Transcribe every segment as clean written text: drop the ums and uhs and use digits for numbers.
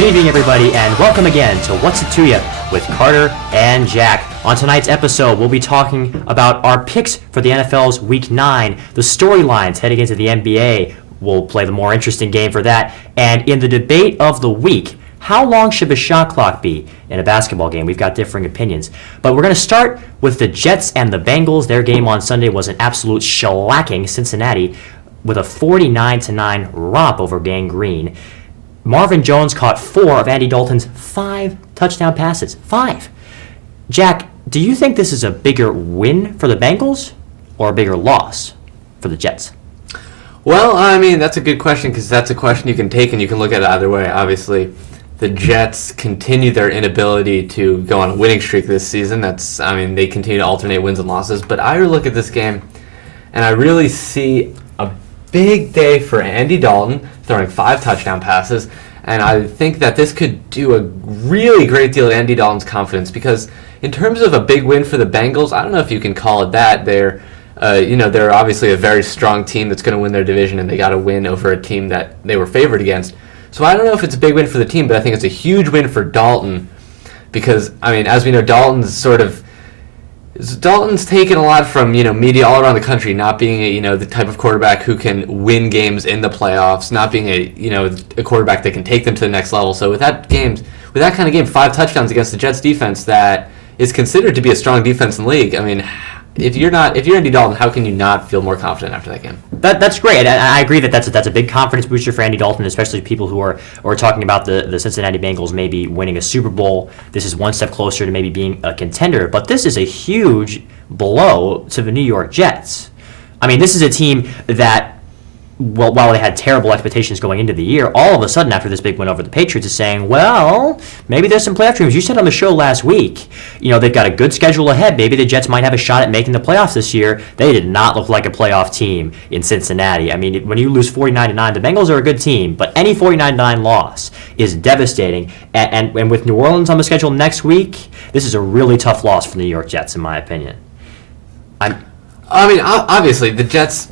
Good evening, everybody, and welcome again to What's It To Ya with Carter and Jack. On tonight's episode, we'll be talking about our picks for the NFL's Week 9, the storylines heading into the NBA. We'll play the more interesting game for that. And in the debate of the week, how long should a shot clock be in a basketball game? We've got differing opinions. But we're going to start with the Jets and the Bengals. Their game on Sunday was an absolute shellacking Cincinnati with a 49-9 romp over Gang Green. Marvin Jones caught 4 of Andy Dalton's 5 touchdown passes. 5. Jack, do you think this is a bigger win for the Bengals or a bigger loss for the Jets? Well, I mean, that's a good question because that's a question you can take and you can look at it either way. Obviously, the Jets continue their inability to go on a winning streak this season. They continue to alternate wins and losses. But I look at this game and I really see a big day for Andy Dalton throwing 5 touchdown passes. And I think that this could do a really great deal to Andy Dalton's confidence because in terms of a big win for the Bengals, I don't know if you can call it that. They're obviously a very strong team that's going to win their division, and they got to win over a team that they were favored against. So I don't know if it's a big win for the team, but I think it's a huge win for Dalton because, I mean, as we know, Dalton's taken a lot from, media all around the country, not being the type of quarterback who can win games in the playoffs, not being a quarterback that can take them to the next level. So with that kind of game, 5 touchdowns against the Jets defense that is considered to be a strong defense in the league. I mean, if you're Andy Dalton, how can you not feel more confident after that game? That's great. I agree that that's a big confidence booster for Andy Dalton, especially people who are talking about the Cincinnati Bengals maybe winning a Super Bowl. This is one step closer to maybe being a contender, but this is a huge blow to the New York Jets. I mean, this is a team that, well, while they had terrible expectations going into the year, all of a sudden after this big win over the Patriots is saying, well, maybe there's some playoff dreams. You said on the show last week, they've got a good schedule ahead. Maybe the Jets might have a shot at making the playoffs this year. They did not look like a playoff team in Cincinnati. I mean, when you lose 49-9, the Bengals are a good team, but any 49-9 loss is devastating. And with New Orleans on the schedule next week, this is a really tough loss for the New York Jets, in my opinion. Obviously, the Jets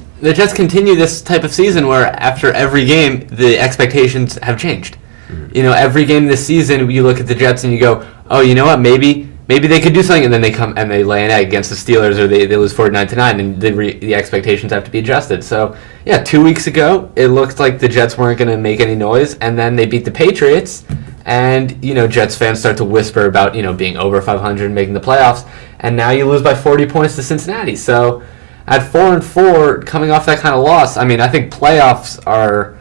continue this type of season where after every game, the expectations have changed. Mm-hmm. Every game this season, you look at the Jets and you go, oh, you know what, maybe they could do something, and then they come and they lay an egg against the Steelers or they lose 49-9, and the expectations have to be adjusted. So, yeah, 2 weeks ago, it looked like the Jets weren't going to make any noise, and then they beat the Patriots, and, Jets fans start to whisper about, being over 500, making the playoffs, and now you lose by 40 points to Cincinnati. So at 4-4, coming off that kind of loss, I mean, I think playoffs are.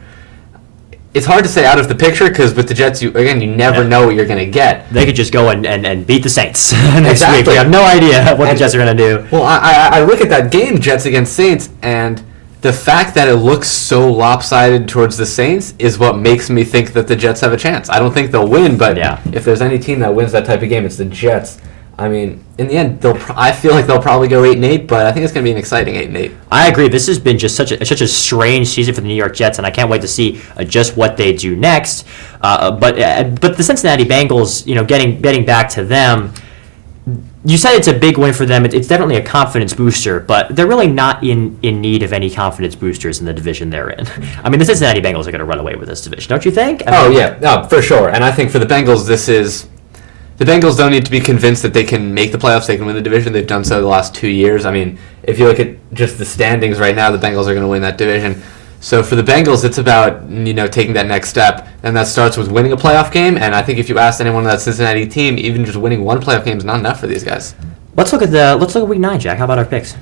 It's hard to say out of the picture because with the Jets, you never know what you're going to get. They could just go and beat the Saints next week. We have no idea what the Jets are going to do. Well, I look at that game, Jets against Saints, and the fact that it looks so lopsided towards the Saints is what makes me think that the Jets have a chance. I don't think they'll win, but if there's any team that wins that type of game, it's the Jets. I mean, in the end, I feel like they'll probably go 8-8, but I think it's going to be an exciting 8-8. I agree. This has been just such a strange season for the New York Jets, and I can't wait to see just what they do next. But the Cincinnati Bengals, getting back to them, you said it's a big win for them. It's definitely a confidence booster, but they're really not in need of any confidence boosters in the division they're in. I mean, the Cincinnati Bengals are going to run away with this division, don't you think? No, for sure. And I think for the Bengals, the Bengals don't need to be convinced that they can make the playoffs, they can win the division. They've done so the last 2 years. I mean, if you look at just the standings right now, the Bengals are going to win that division. So for the Bengals, it's about, taking that next step, and that starts with winning a playoff game, and I think if you asked anyone on that Cincinnati team, even just winning one playoff game is not enough for these guys. Let's look at Week 9, Jack. How about our picks?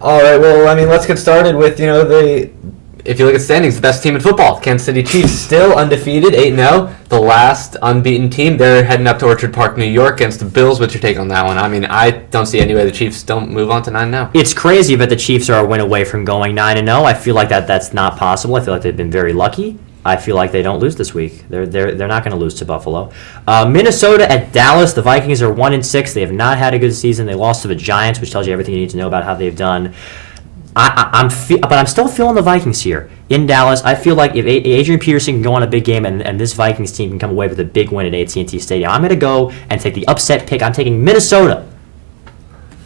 All right, well, I mean, let's get started with, If you look at standings, the best team in football, Kansas City Chiefs, still undefeated, 8-0. The last unbeaten team, they're heading up to Orchard Park, New York, against the Bills. What's your take on that one? I mean, I don't see any way the Chiefs don't move on to 9-0. It's crazy, but the Chiefs are a win away from going 9-0. I feel like that's not possible. I feel like they've been very lucky. I feel like they don't lose this week. They're not going to lose to Buffalo. Minnesota at Dallas. The Vikings are 1-6. They have not had a good season. They lost to the Giants, which tells you everything you need to know about how they've done. But I'm still feeling the Vikings here in Dallas. I feel like if Adrian Peterson can go on a big game and this Vikings team can come away with a big win at AT&T Stadium, I'm going to go and take the upset pick. I'm taking Minnesota.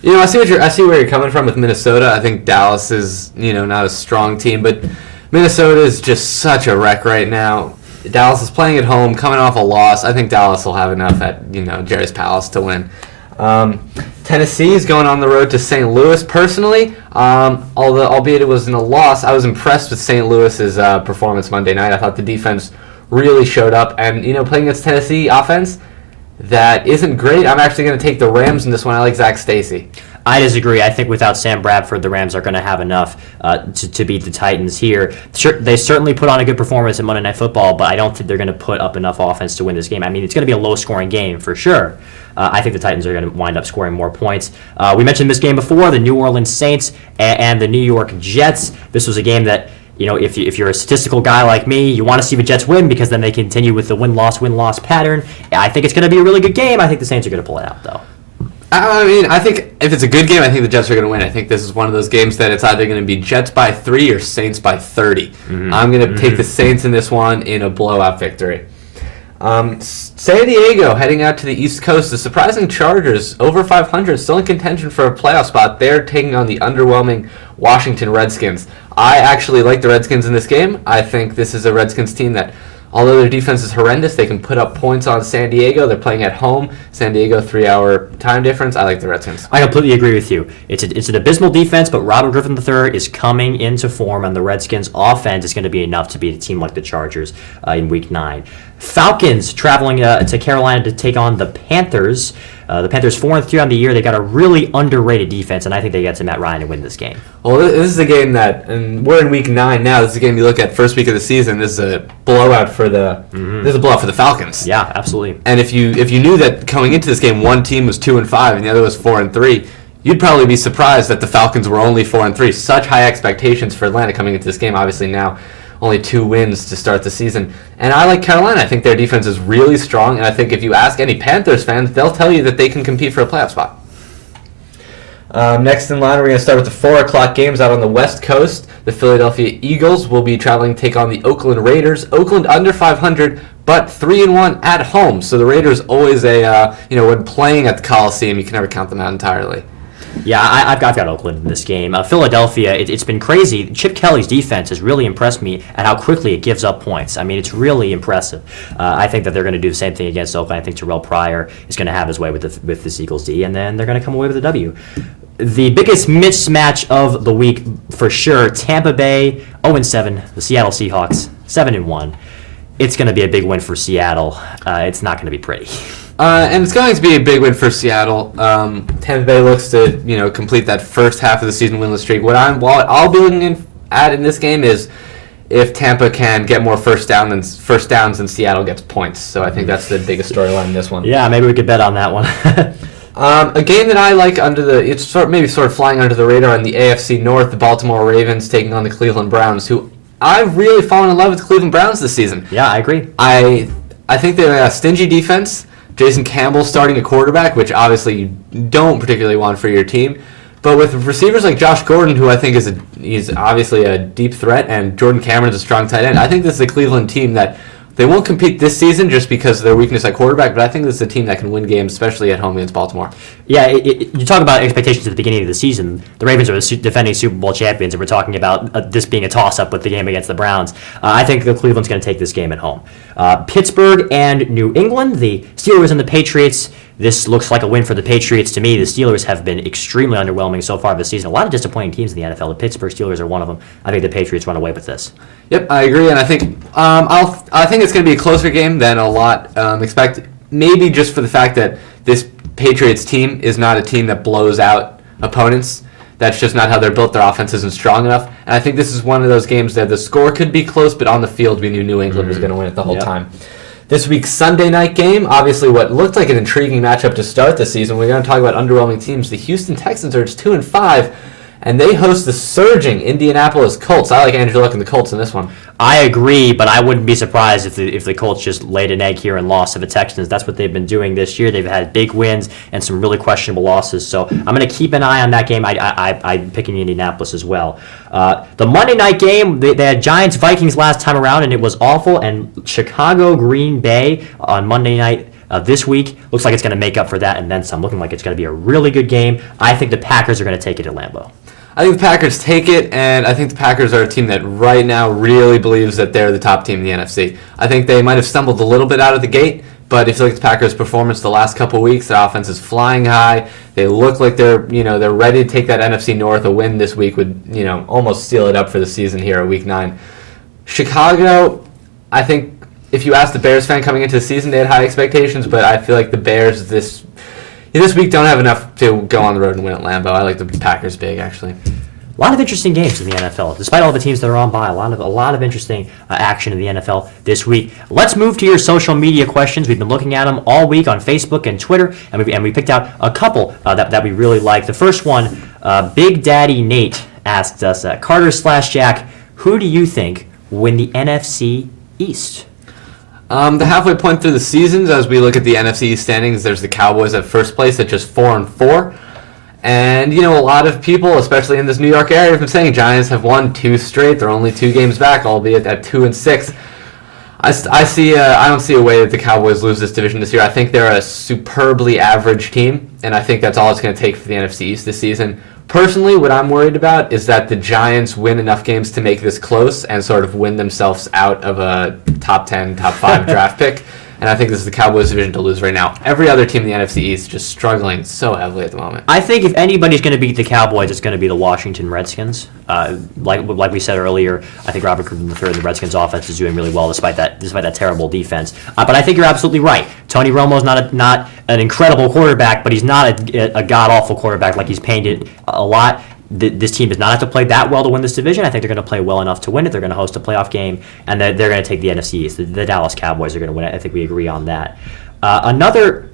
I see where you're coming from with Minnesota. I think Dallas is not a strong team, but Minnesota is just such a wreck right now. Dallas is playing at home, coming off a loss. I think Dallas will have enough at Jerry's Palace to win. Tennessee is going on the road to St. Louis. Personally, albeit it was in a loss, I was impressed with St. Louis's performance Monday night. I thought the defense really showed up, and playing against Tennessee offense that isn't great. I'm actually going to take the Rams in this one. I like Zach Stacy. I disagree. I think without Sam Bradford, the Rams are going to have enough to beat the Titans here. Sure, they certainly put on a good performance in Monday Night Football, but I don't think they're going to put up enough offense to win this game. I mean, it's going to be a low-scoring game for sure. I think the Titans are going to wind up scoring more points. We mentioned this game before, the New Orleans Saints and the New York Jets. This was a game that, if you're a statistical guy like me, you want to see the Jets win because then they continue with the win-loss pattern. I think it's going to be a really good game. I think the Saints are going to pull it out, though. I mean, I think if it's a good game, I think the Jets are going to win. I think this is one of those games that it's either going to be Jets by 3 or Saints by 30. Mm-hmm. I'm going to take the Saints in this one in a blowout victory. San Diego heading out to the East Coast. The surprising Chargers, over 500, still in contention for a playoff spot. They're taking on the underwhelming Washington Redskins. I actually like the Redskins in this game. I think this is a Redskins team that, although their defense is horrendous, they can put up points on San Diego. They're playing at home. San Diego, 3-hour time difference. I like the Redskins. I completely agree with you. It's an abysmal defense, but Robert Griffin III is coming into form, and the Redskins' offense is going to be enough to beat a team like the Chargers in Week 9. Falcons traveling to Carolina to take on the Panthers. The Panthers 4-3 on the year. They got a really underrated defense, and I think they get to Matt Ryan and win this game. Well, this is a game that, and we're in Week 9 now. This is a game you look at first week of the season. This is a blowout for the. This is a blowout for the Falcons. Yeah, absolutely. And if you knew that coming into this game, one team was 2-5 and the other was 4-3, you'd probably be surprised that the Falcons were only 4-3. Such high expectations for Atlanta coming into this game. Obviously now, only 2 wins to start the season. And I like Carolina. I think their defense is really strong, and I think if you ask any Panthers fans, they'll tell you that they can compete for a playoff spot. Next in line, we're going to start with the 4 o'clock games out on the West Coast. The Philadelphia Eagles will be traveling to take on the Oakland Raiders. Oakland under 500, but 3-1 at home. So the Raiders always when playing at the Coliseum, you can never count them out entirely. Yeah, I've got Oakland in this game. Philadelphia, it's been crazy. Chip Kelly's defense has really impressed me at how quickly it gives up points. I mean, it's really impressive. I think that they're going to do the same thing against Oakland. I think Terrell Pryor is going to have his way with this Eagles D, and then they're going to come away with a W. The biggest mismatch of the week, for sure, Tampa Bay 0-7, the Seattle Seahawks 7-1. It's going to be a big win for Seattle. It's not going to be pretty. And it's going to be a big win for Seattle. Tampa Bay looks to complete that first half of the season winless streak. What I'll be looking at in this game is if Tampa can get more first downs and Seattle gets points. So I think that's the biggest storyline in this one. Yeah, maybe we could bet on that one. A game that I like it's sort of flying under the radar in the AFC North. The Baltimore Ravens taking on the Cleveland Browns, who I've really fallen in love with the Cleveland Browns this season. Yeah, I agree. I think they're a stingy defense. Jason Campbell starting a quarterback, which obviously you don't particularly want for your team. But with receivers like Josh Gordon, who I think he's obviously a deep threat, and Jordan Cameron's a strong tight end, I think this is a Cleveland team that they won't compete this season just because of their weakness at quarterback, but I think this is a team that can win games, especially at home against Baltimore. Yeah, you talk about expectations at the beginning of the season. The Ravens are the defending Super Bowl champions, and we're talking about this being a toss-up with the game against the Browns. I think the Cleveland's going to take this game at home. Pittsburgh and New England, the Steelers and the Patriots. This looks like a win for the Patriots to me. The Steelers have been extremely underwhelming so far this season. A lot of disappointing teams in the NFL. The Pittsburgh Steelers are one of them. I think the Patriots run away with this. Yep, I agree, and I think I think it's going to be a closer game than a lot expect. Maybe just for the fact that this Patriots team is not a team that blows out opponents. That's just not how they're built. Their offense isn't strong enough. And I think this is one of those games that the score could be close, but on the field we knew New England was going to win it the whole time. This week's Sunday night game, obviously what looked like an intriguing matchup to start the season. We're going to talk about underwhelming teams. The Houston Texans are just 2-5, and they host the surging Indianapolis Colts. I like Andrew Luck and the Colts in this one. I agree, but I wouldn't be surprised if the Colts just laid an egg here and lost to the Texans. That's what they've been doing this year. They've had big wins and some really questionable losses. So I'm going to keep an eye on that game. I'm picking Indianapolis as well. The Monday night game, they had Giants-Vikings last time around, and it was awful. And Chicago-Green Bay on Monday night this week looks like it's going to make up for that and then some. Looking like it's going to be a really good game. I think the Packers are going to take it at Lambeau. I think the Packers take it, and I think the Packers are a team that right now really believes that they're the top team in the NFC. I think they might have stumbled a little bit out of the gate, but if you look at the Packers' performance the last couple of weeks, their offense is flying high. They look like they're ready to take that NFC North. A win this week would almost seal it up for the season here at Week 9. Chicago, I think if you ask the Bears fan coming into the season, they had high expectations, but I feel like the Bears this week don't have enough to go on the road and win at Lambeau. I like the Packers big, actually. A lot of interesting games in the NFL. Despite all the teams that are on bye, a lot of interesting action in the NFL this week. Let's move to your social media questions. We've been looking at them all week on Facebook and Twitter, and we picked out a couple that we really like. The first one, Big Daddy Nate asked us, Carter/Jack, who do you think will win the NFC East? The halfway point through the seasons, as we look at the NFC East standings, there's the Cowboys at first place at just 4-4. And, a lot of people, especially in this New York area, have been saying Giants have won 2 straight. They're only 2 games back, albeit at 2-6. I don't see a way that the Cowboys lose this division this year. I think they're a superbly average team, and I think that's all it's going to take for the NFC East this season. Personally, what I'm worried about is that the Giants win enough games to make this close and sort of win themselves out of a top 10, top 5 draft pick. And I think this is the Cowboys division to lose right now. Every other team in the NFC East is just struggling so heavily at the moment. I think if anybody's going to beat the Cowboys, it's going to be the Washington Redskins. Like we said earlier, I think Robert Griffin III, the Redskins offense, is doing really well despite that terrible defense. But I think you're absolutely right. Tony Romo's not an incredible quarterback, but he's not a god-awful quarterback like he's painted a lot. This team does not have to play that well to win this division. I think they're going to play well enough to win it. They're going to host a playoff game, and they're going to take the NFC East. The Dallas Cowboys are going to win it. I think we agree on that. Another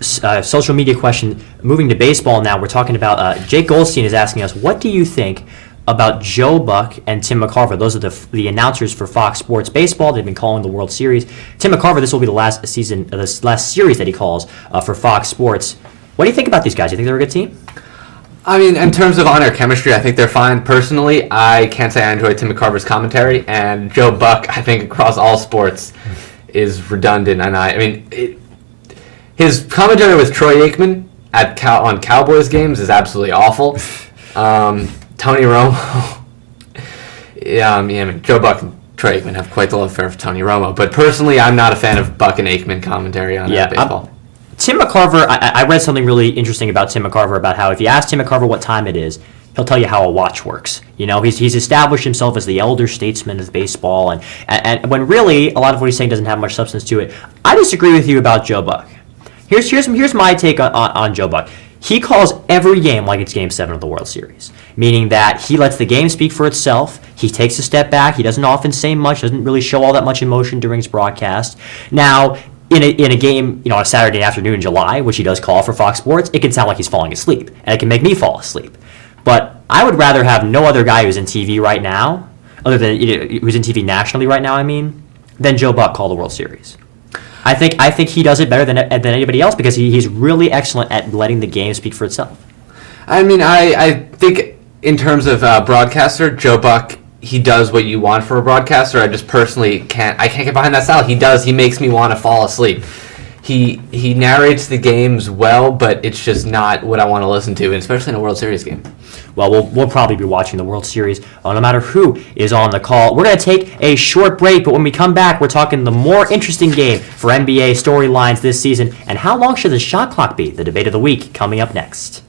social media question, moving to baseball now, we're talking about Jake Goldstein is asking us, what do you think about Joe Buck and Tim McCarver? Those are the announcers for Fox Sports Baseball. They've been calling the World Series. Tim McCarver, this will be the last series that he calls for Fox Sports. What do you think about these guys? Do you think they're a good team? I mean, in terms of on-air chemistry, I think they're fine. Personally, I can't say I enjoy Tim McCarver's commentary, and Joe Buck, I think across all sports, is redundant. And his commentary with Troy Aikman on Cowboys games is absolutely awful. Tony Romo, Joe Buck and Troy Aikman have quite the love affair for Tony Romo, but personally, I'm not a fan of Buck and Aikman commentary on baseball. Tim McCarver, I read something really interesting about Tim McCarver, about how if you ask Tim McCarver what time it is, he'll tell you how a watch works. He's established himself as the elder statesman of baseball, and when really a lot of what he's saying doesn't have much substance to it. I disagree with you about Joe Buck. Here's my take on Joe Buck. He calls every game like it's Game 7 of the World Series, meaning that he lets the game speak for itself. He takes a step back. He doesn't often say much, doesn't really show all that much emotion during his broadcast. Now, in a game, on a Saturday afternoon in July, which he does call for Fox Sports, it can sound like he's falling asleep, and it can make me fall asleep. But I would rather have no other guy who's in TV right now, other than who's in TV nationally right now, than Joe Buck call the World Series. I think he does it better than anybody else because he's really excellent at letting the game speak for itself. I think in terms of broadcaster, Joe Buck, he does what you want for a broadcaster. I just personally can't get behind that style. He makes me want to fall asleep. He narrates the games well, but it's just not what I want to listen to, and especially in a World Series game. Well, we'll probably be watching the World Series no matter who is on the call. We're going to take a short break, but when we come back, we're talking the more interesting game for NBA storylines this season, and how long should the shot clock be? The debate of the week coming up next.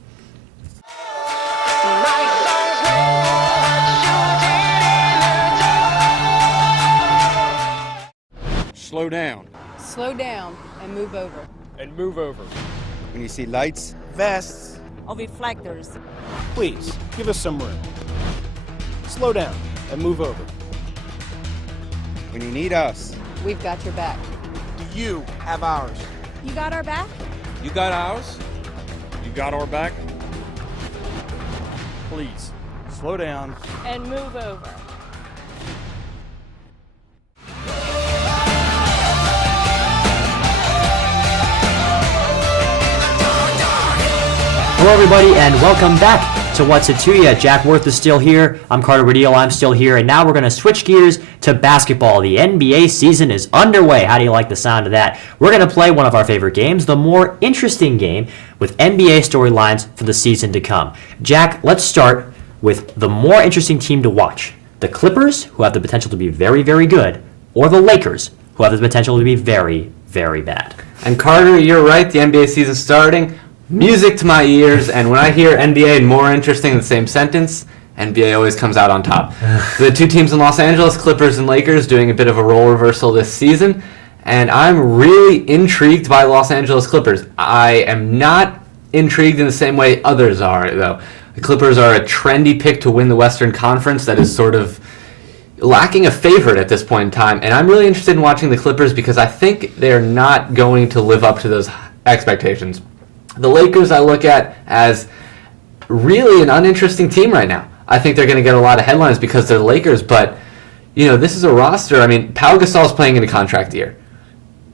Slow down. Slow down and move over. And move over. When you see lights, vests, Or reflectors. please give us some room. Slow down and move over. when you need us. We've got your back. Do you have ours? You got our back? You got ours? You got our back? Please, slow down. And move over. Hello, everybody, and welcome back to What's It To Ya. Jack Worth is still here. I'm Carter Radillo. I'm still here. And now we're going to switch gears to basketball. The NBA season is underway. How do you like the sound of that? We're going to play one of our favorite games, the more interesting game, with NBA storylines for the season to come. Jack, let's start with the more interesting team to watch: the Clippers, who have the potential to be very, very good, or the Lakers, who have the potential to be very, very bad. And Carter, you're right. The NBA season's starting. Music to my ears. And when I hear NBA and more interesting in the same sentence, NBA always comes out on top. The two teams in Los Angeles, Clippers and Lakers, doing a bit of a role reversal this season. And I'm really intrigued by Los Angeles Clippers. I am not intrigued in the same way others are, though. The Clippers are a trendy pick to win the Western Conference that is sort of lacking a favorite at this point in time. And I'm really interested in watching the Clippers because I think they're not going to live up to those expectations. The Lakers I look at as really an uninteresting team right now. I think they're going to get a lot of headlines because they're the Lakers, but this is a roster. I mean, Pau Gasol's playing in a contract year.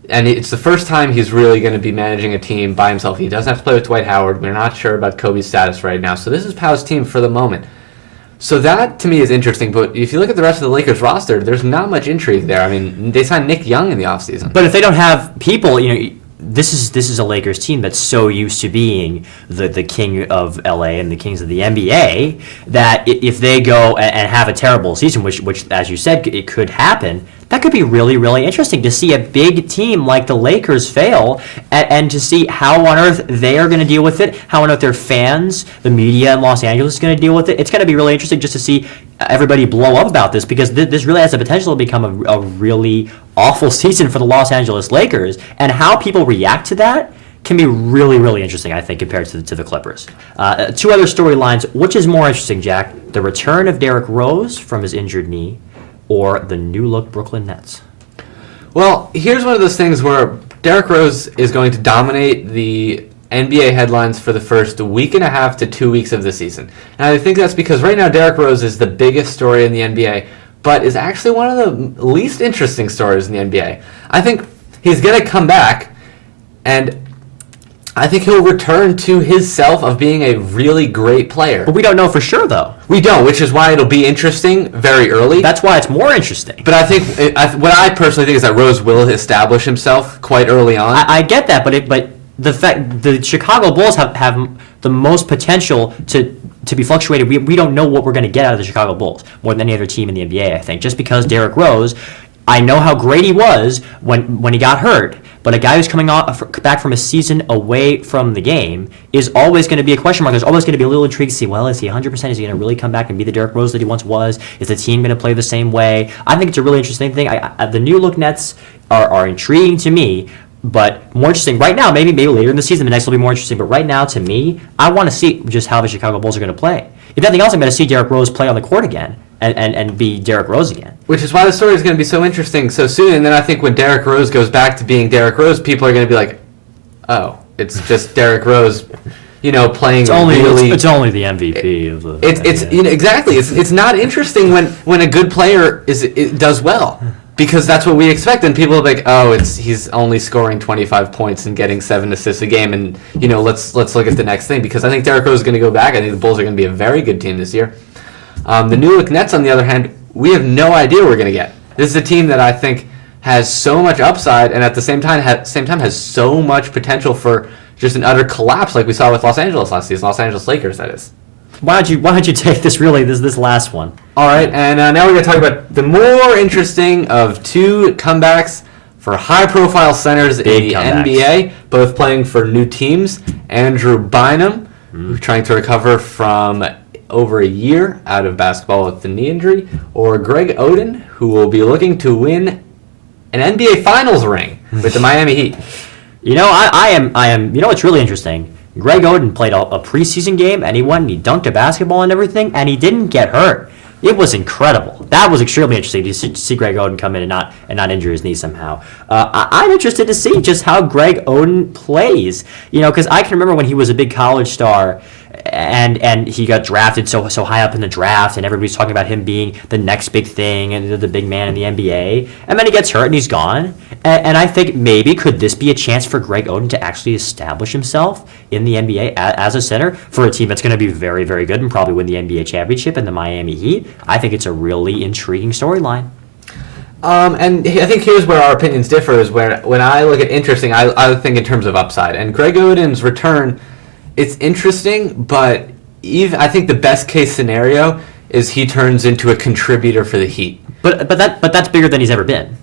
And it's the first time he's really going to be managing a team by himself. He doesn't have to play with Dwight Howard. We're not sure about Kobe's status right now. So this is Pau's team for the moment. So that, to me, is interesting. But if you look at the rest of the Lakers roster, there's not much intrigue there. I mean, they signed Nick Young in the offseason. But if they don't have people, this is a Lakers team that's so used to being the king of LA and the kings of the NBA that if they go and have a terrible season, which as you said, it could happen, that could be really, really interesting to see a big team like the Lakers fail and to see how on earth they are going to deal with it, how on earth their fans, the media in Los Angeles is going to deal with it. It's going to be really interesting just to see everybody blow up about this because this really has the potential to become a really awful season for the Los Angeles Lakers, and how people react to that can be really, really interesting, I think, compared to the Clippers. Two other storylines. Which is more interesting, Jack? The return of Derrick Rose from his injured knee, or the new-look Brooklyn Nets? Well, here's one of those things where Derrick Rose is going to dominate the NBA headlines for the first week and a half to 2 weeks of the season. And I think that's because right now Derrick Rose is the biggest story in the NBA, but is actually one of the least interesting stories in the NBA. I think he's going to come back, and I think he'll return to his self of being a really great player. But we don't know for sure, though. We don't, which is why it'll be interesting very early. That's why it's more interesting. But I think what I personally think is that Rose will establish himself quite early on. I get that, but the fact the Chicago Bulls have the most potential to be fluctuated. We don't know what we're going to get out of the Chicago Bulls more than any other team in the NBA, I think. Just because Derrick Rose, I know how great he was when he got hurt, but a guy who's coming back from a season away from the game is always going to be a question mark. There's always going to be a little intrigue to see, well, is he 100%? Is he going to really come back and be the Derrick Rose that he once was? Is the team going to play the same way? I think it's a really interesting thing. The new look Nets are intriguing to me, but more interesting right now. Maybe later in the season, the Nets will be more interesting. But right now, to me, I want to see just how the Chicago Bulls are going to play. If nothing else, I'm going to see Derrick Rose play on the court again and be Derrick Rose again. Which is why the story is going to be so interesting so soon. And then I think when Derrick Rose goes back to being Derrick Rose, people are going to be like, oh, it's just Derrick Rose, playing it's only the MVP of the. It's exactly. It's not interesting when a good player does well. Because that's what we expect, and people are like, "Oh, he's only scoring 25 points and getting 7 assists a game," and let's look at the next thing. Because I think Derrick Rose is going to go back. I think the Bulls are going to be a very good team this year. The New Look Nets, on the other hand, we have no idea what we're going to get. This is a team that I think has so much upside, and at the same time has so much potential for just an utter collapse, like we saw with Los Angeles last season. Los Angeles Lakers, that is. Why don't you take this last one? All right, and now we're going to talk about the more interesting of two comebacks for high-profile centers in the NBA, both playing for new teams. Andrew Bynum, who's trying to recover from over a year out of basketball with the knee injury, or Greg Oden, who will be looking to win an NBA Finals ring with the Miami Heat. I am. What's really interesting? Greg Oden played a preseason game, and he went and he dunked a basketball and everything, and he didn't get hurt. It was incredible. That was extremely interesting to see Greg Oden come in and not injure his knee somehow. I'm interested to see just how Greg Oden plays. Because I can remember when he was a big college star, and he got drafted so high up in the draft, and everybody's talking about him being the next big thing and the big man in the NBA. And then he gets hurt and he's gone. And I think maybe could this be a chance for Greg Oden to actually establish himself in the NBA as a center for a team that's going to be very, very good and probably win the NBA championship and the Miami Heat? I think it's a really intriguing storyline. And I think here's where our opinions differ, is where when I look at interesting, I think in terms of upside. And Greg Oden's return, it's interesting, but even I think the best case scenario is he turns into a contributor for the Heat. But that's bigger than he's ever been.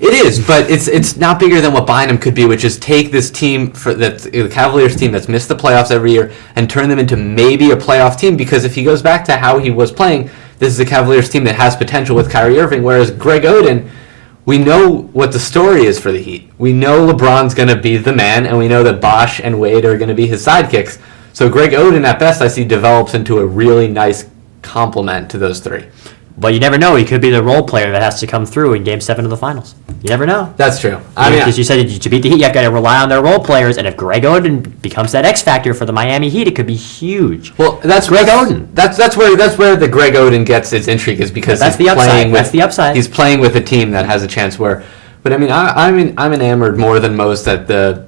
It is, but it's not bigger than what Bynum could be, which is take this team the Cavaliers team that's missed the playoffs every year and turn them into maybe a playoff team. Because if he goes back to how he was playing, this is a Cavaliers team that has potential with Kyrie Irving. Whereas Greg Oden, we know what the story is for the Heat. We know LeBron's going to be the man, and we know that Bosh and Wade are going to be his sidekicks. So Greg Oden, at best, I see develops into a really nice complement to those three. But you never know. He could be the role player that has to come through in Game 7 of the Finals. You never know. That's true. Because you said to beat the Heat, you have got to rely on their role players, and if Greg Oden becomes that X factor for the Miami Heat, it could be huge. Well, that's Greg Oden. That's where the Greg Oden gets its intrigue, is because That's he's the upside. playing with, That's the upside. He's playing with a team that has a chance where. But I mean, I'm enamored more than most at the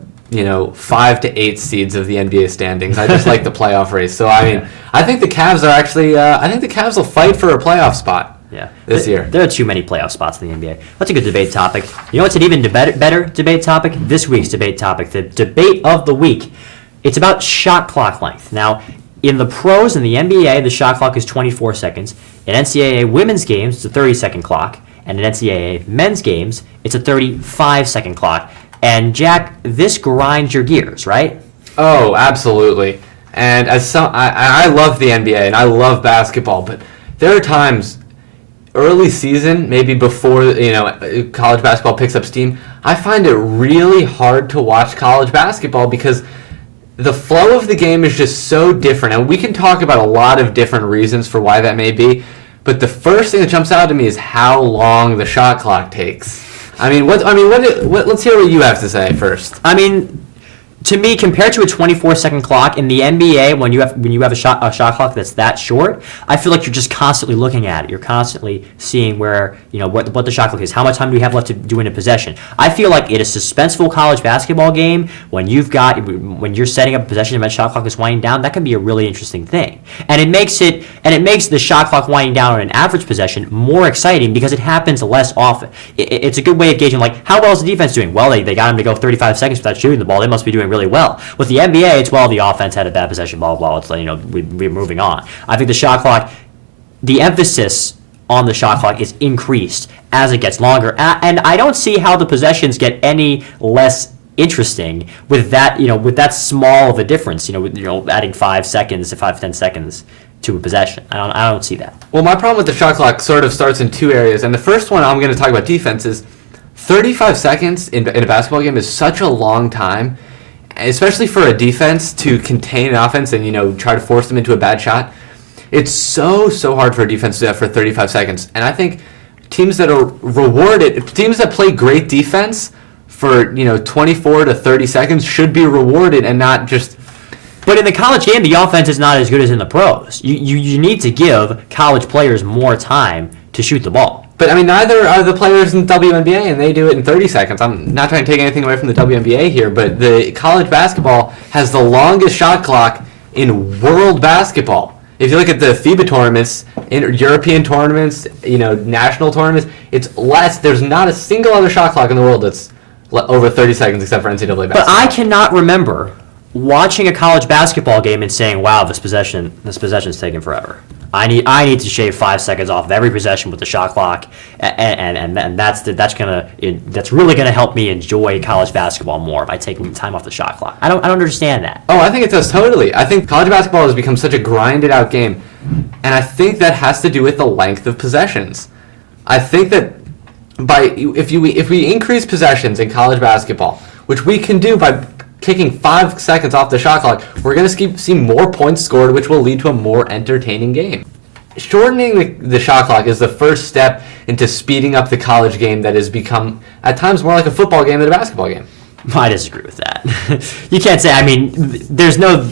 5 to 8 seeds of the NBA standings. I just like the playoff race. So I mean, I think the Cavs are actually. I think the Cavs will fight for a playoff spot. Yeah, this year. There are too many playoff spots in the NBA. That's a good debate topic. You know what's an even better debate topic? This week's debate topic, the debate of the week. It's about shot clock length. Now, in the pros and the NBA, the shot clock is 24 seconds. In NCAA women's games, it's a 30-second clock. And in NCAA men's games, it's a 35-second clock. And Jack, this grinds your gears, right? Oh, absolutely. And I love the NBA and I love basketball, but there are times early season, maybe before college basketball picks up steam, I find it really hard to watch college basketball because the flow of the game is just so different. And we can talk about a lot of different reasons for why that may be, but the first thing that jumps out to me is how long the shot clock takes. Let's hear what you have to say first. I mean, to me, compared to a 24-second clock in the NBA, when you have a shot clock that's that short, I feel like you're just constantly looking at it. You're constantly seeing where what the shot clock is. How much time do we have left to do in a possession? I feel like in a suspenseful college basketball game, when you're setting up a possession and that shot clock is winding down, that can be a really interesting thing. And it makes the shot clock winding down on an average possession more exciting because it happens less often. It's a good way of gauging how well is the defense doing. Well, they got him to go 35 seconds without shooting the ball. They must be doing really well. With the NBA, it's the offense had a bad possession, blah, blah, blah. It's we're moving on. I think the shot clock, the emphasis on the shot clock is increased as it gets longer. And I don't see how the possessions get any less interesting with that, with that small of a difference, adding 5 seconds to 10 seconds to a possession. I don't see that. Well, my problem with the shot clock sort of starts in two areas. And the first one I'm going to talk about defense is 35 seconds in a basketball game is such a long time, especially for a defense to contain an offense and try to force them into a bad shot. It's so hard for a defense to do that for 35 seconds. And I think teams that are rewarded, teams that play great defense for 24 to 30 seconds should be rewarded and not just. But in the college game, the offense is not as good as in the pros. You need to give college players more time to shoot the ball. But I mean, neither are the players in the WNBA, and they do it in 30 seconds. I'm not trying to take anything away from the WNBA here, but the college basketball has the longest shot clock in world basketball. If you look at the FIBA tournaments, in European tournaments, national tournaments, it's less. There's not a single other shot clock in the world that's over 30 seconds except for NCAA basketball. But I cannot remember watching a college basketball game and saying, "Wow, this possession's taking forever." I need to shave 5 seconds off of every possession with the shot clock, and that's really gonna help me enjoy college basketball more by taking time off the shot clock. I don't understand that. Oh, I think it does totally. I think college basketball has become such a grinded out game, and I think that has to do with the length of possessions. I think that if we increase possessions in college basketball, which we can do by kicking 5 seconds off the shot clock, we're going to see more points scored, which will lead to a more entertaining game. Shortening the shot clock is the first step into speeding up the college game that has become, at times, more like a football game than a basketball game. I disagree with that. You can't say, there's no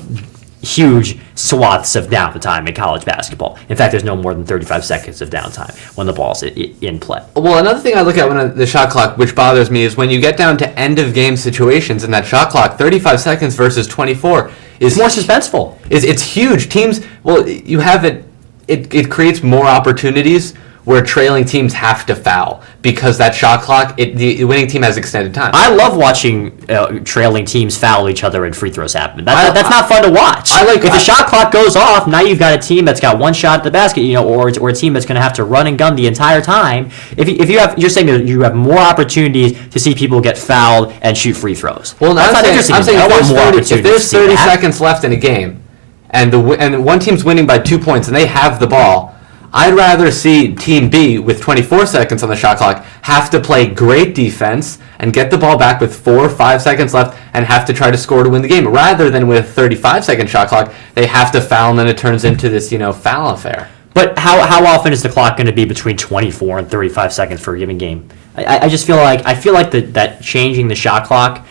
huge swaths of downtime in college basketball. In fact, there's no more than 35 seconds of downtime when the ball's in play. Well, another thing I look at when the shot clock, which bothers me, is when you get down to end-of-game situations in that shot clock, 35 seconds versus 24 is more suspenseful. It's huge. Teams, you have it creates more opportunities where trailing teams have to foul because that shot clock, the winning team has extended time. I love watching trailing teams foul each other and free throws happen. That's not fun to watch. If the shot clock goes off, now you've got a team that's got one shot at the basket, or a team that's going to have to run and gun the entire time. You're saying that you have more opportunities to see people get fouled and shoot free throws. Well, that's not interesting. I'm saying I want more opportunities if there's to see 30 that. seconds left in a game, and one team's winning by 2 points and they have the ball, I'd rather see Team B with 24 seconds on the shot clock have to play great defense and get the ball back with 4 or 5 seconds left and have to try to score to win the game, rather than with a 35-second shot clock, they have to foul and then it turns into this, foul affair. But how often is the clock going to be between 24 and 35 seconds for a given game? I just feel like that changing the shot clock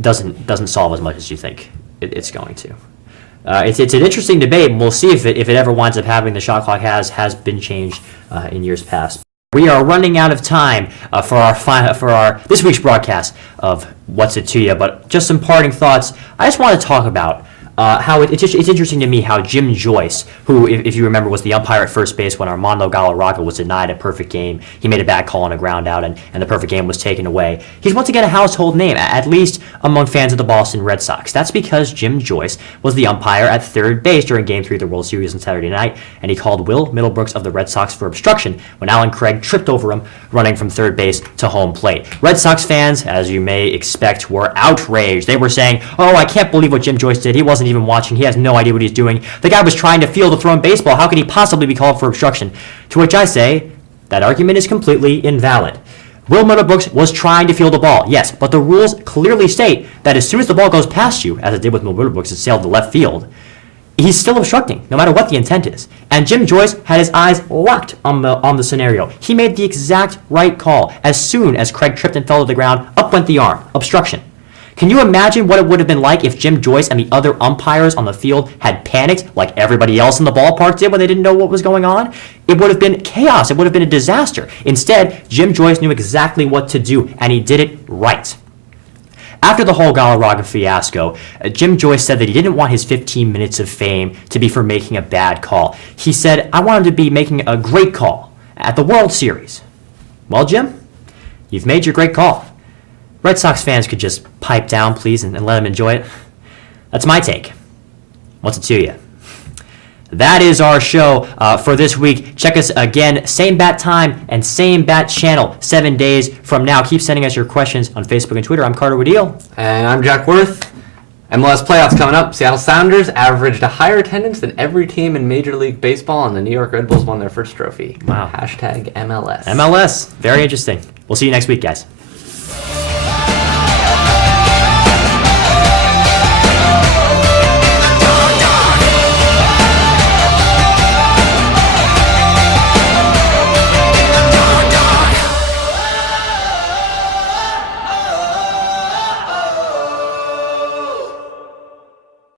doesn't solve as much as you think it's going to. It's an interesting debate, and we'll see if it ever winds up having the shot clock has been changed in years past. We are running out of time for our this week's broadcast of What's It To Ya, but just some parting thoughts. I just want to talk about how it's interesting to me how Jim Joyce, who, if you remember, was the umpire at first base when Armando Galarraga was denied a perfect game. He made a bad call on a ground out, and the perfect game was taken away. He's once again a household name, at least among fans of the Boston Red Sox. That's because Jim Joyce was the umpire at third base during Game 3 of the World Series on Saturday night, and he called Will Middlebrooks of the Red Sox for obstruction when Alan Craig tripped over him running from third base to home plate. Red Sox fans, as you may expect, were outraged. They were saying, "Oh, I can't believe what Jim Joyce did. He wasn't even watching. He has no idea what he's doing. The guy was trying to field a thrown baseball. How could he possibly be called for obstruction?" To which I say, that argument is completely invalid. Will Middlebrooks was trying to field the ball, yes, but the rules clearly state that as soon as the ball goes past you, as it did with Will Middlebrooks, it sailed to left field, he's still obstructing, no matter what the intent is. And Jim Joyce had his eyes locked on the scenario. He made the exact right call. As soon as Craig tripped and fell to the ground, up went the arm. Obstruction. Can you imagine what it would have been like if Jim Joyce and the other umpires on the field had panicked like everybody else in the ballpark did when they didn't know what was going on? It would have been chaos. It would have been a disaster. Instead, Jim Joyce knew exactly what to do, and he did it right. After the whole Galarraga fiasco, Jim Joyce said that he didn't want his 15 minutes of fame to be for making a bad call. He said, "I want him to be making a great call at the World Series." Well, Jim, you've made your great call. Red Sox fans could just pipe down, please, and let them enjoy it. That's my take. What's it to you? That is our show for this week. Check us again, same bat time and same bat channel, 7 days from now. Keep sending us your questions on Facebook and Twitter. I'm Carter Woodeel. And I'm Jack Worth. MLS playoffs coming up. Seattle Sounders averaged a higher attendance than every team in Major League Baseball, and the New York Red Bulls won their first trophy. Wow. #MLS. MLS. Very interesting. We'll see you next week, guys.